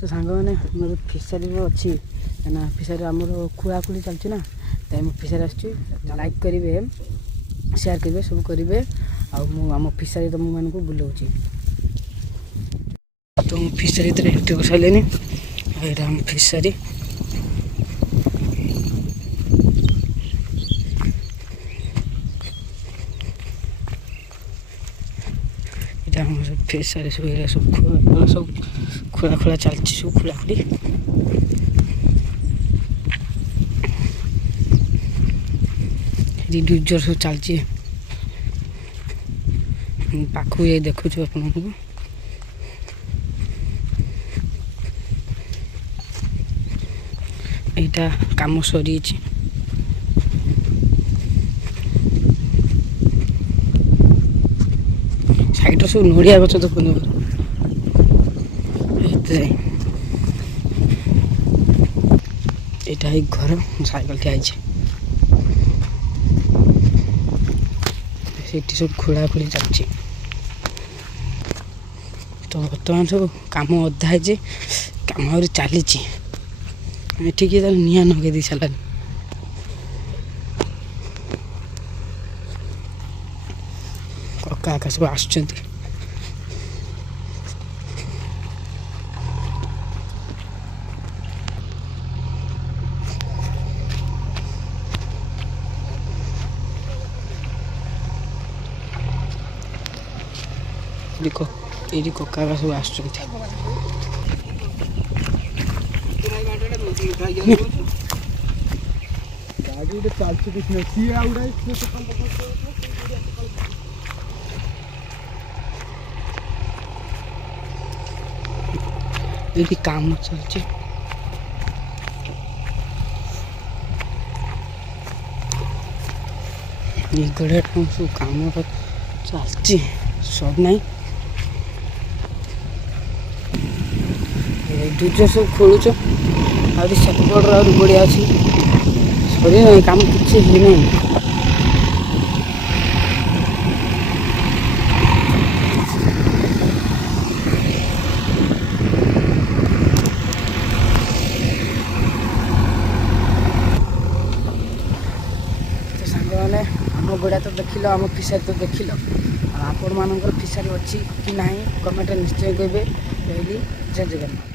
तो सांग मैंने मोर फिसारी अच्छी ना फिसारी आमर खोलाखोली चलती ना तो आम फिसारी आसुच्छी लाइक करेंगे शेयर करेंगे सब करेंगे आम फिसारी तुम मानक बुलाऊँगी तो फिसारी तो एंट्री कर सारे यहाँ आम फिसारी फिसारी सब सब खोला खोला चलती सब खोलाखोली डुजर सब चलती पाखु ये देखु आप यहाँ कम सरी साइड सब नड़िया गच देखो यहाँ ही घर साइकेल ठिया सेठी सब खोलाखोली चलती तो बर्तमान सब कम अधा है कम आहरी चली ठीक है निआ नगे दी सारा कक्का आका सब आस ये कक्का आका सब आस ये काम चलती गड़ा सब काम चलती सब नहीं डुजर सब खोलुच आदि सेपट बढ़िया अच्छी सरी ना कम किसी है तो सांग मैंने आम गुड़ा तो देख लो आम फिसारी तो देख लो आपण मान फिसारी अच्छी कि ना कमेंट निश्चय कहे रही जय जगन्नाथ।